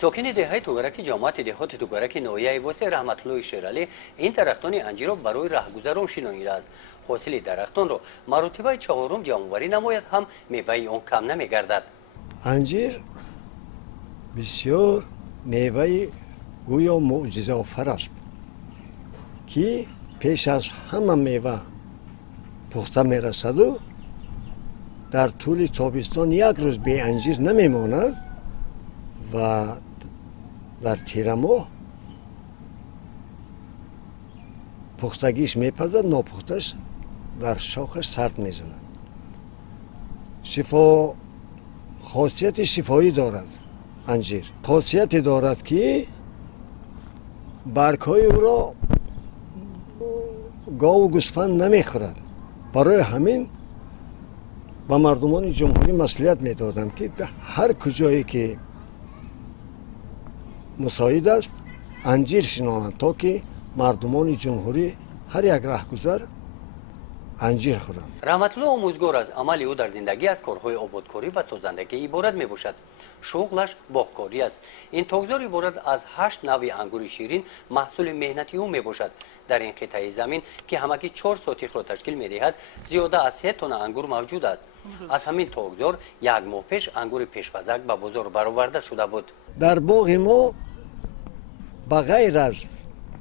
ساکن دهه توگرک جامعه دهات توگرک نویه واسه رحمت الله شیرالی این درختان انجیر را برای راهگذران شنانیده است. حاصل درختان را مرتبه چهارم جمع‌آوری نماید هم میوه آن کم نمیگردد. انجیر بسیار میوه گویا معجزه‌آفر است که پیش از همه میوه پخته میرسد و در طول تابستان یک روز بی انجیر نمیماند و در تیر ماه پختگیش میپزد، ناپختش در شاخش سرد میزند. خاصیت شفایی دارد انجیر. خاصیتی دارد که برگ‌های او را گاو و گوسفند نمیخورد. برای همین با مردمان جمهوری مصلحت میدادم که در هر کجایی که مساعد است انجیر شنانند تا که مردمان جمهوری هر یک رهگذر انجیر خورند. رحمت الله آموزگار از عمل او در زندگی از کارهای آبادکاری و سازندگی عبارت می باشد. شغلش باغکاری است. این تاگزار عبارت از 8 نوع انگور شیرین محصول مهنتی او می باشد. در این قطعه زمین که همگی 4 سوتیخ را تشکیل می دهد زیاده از 3 تن انگور موجود است. از همین تاگزار یک ماه پیش انگور پیشوزک به بازار برآورده شده بود. در باغ ما بغیر از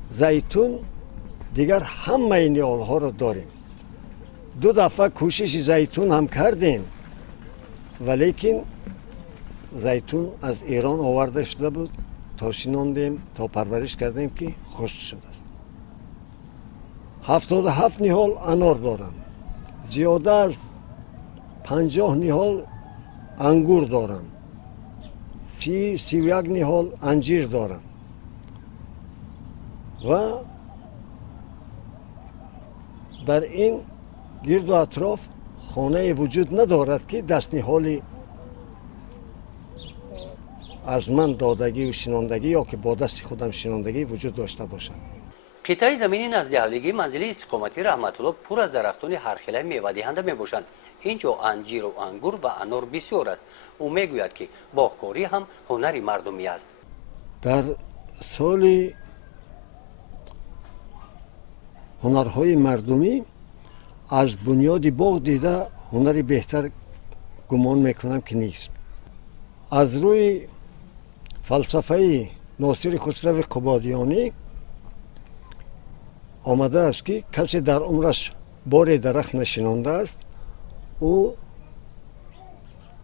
زیتون دیگر همه نیالها را داریم. 2 دفعه کوشش زیتون هم کردیم ولیکن زیتون از ایران آورده شده بود تا شناندیم تا پرورش کردیم که خشک شده است. 77 نهال انار دارم. زیاده از 50 نهال انگور دارم. 31 نهال انجیر دارم و در این گرد و اطراف خانه وجود ندارد که دستنهالی از من دادگی و شناندگی یا که با دست خودم شناندگی وجود داشته باشد. قطعه زمینی نزد اهلیگی منزل استقامتی رحمت الله پر از درختان هرخیله میوه دهنده می باشند. اینجا انجیر و انگور و انار بسیار است. او میگوید که باغکاری هم هنری مردمی است. در سال هنرهای مردمی از بنیاد باغ دیده هنری بهتر گمان میکنم که نیست. از روی فلسفه ناصر خسرو قبادیانی آمده است که کسی در عمرش بار درخت نشنانده است او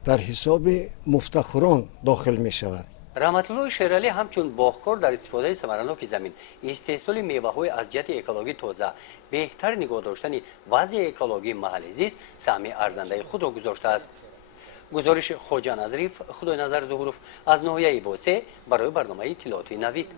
در حساب مفتخران داخل می شود. رحمت الله شیرالی همچون باغکار در استفاده ثمرناک زمین استحصال میوه‌های از جهت اکولوژی تازه بهتر نگاه داشتن وضع اکولوژی محلی زیست سهم ارزنده خود را گذاشته است. گزارش خواجه نظریف خدای نظر ظهورов از ناحیه واسه برای برنامه اطلاعاتی نوید.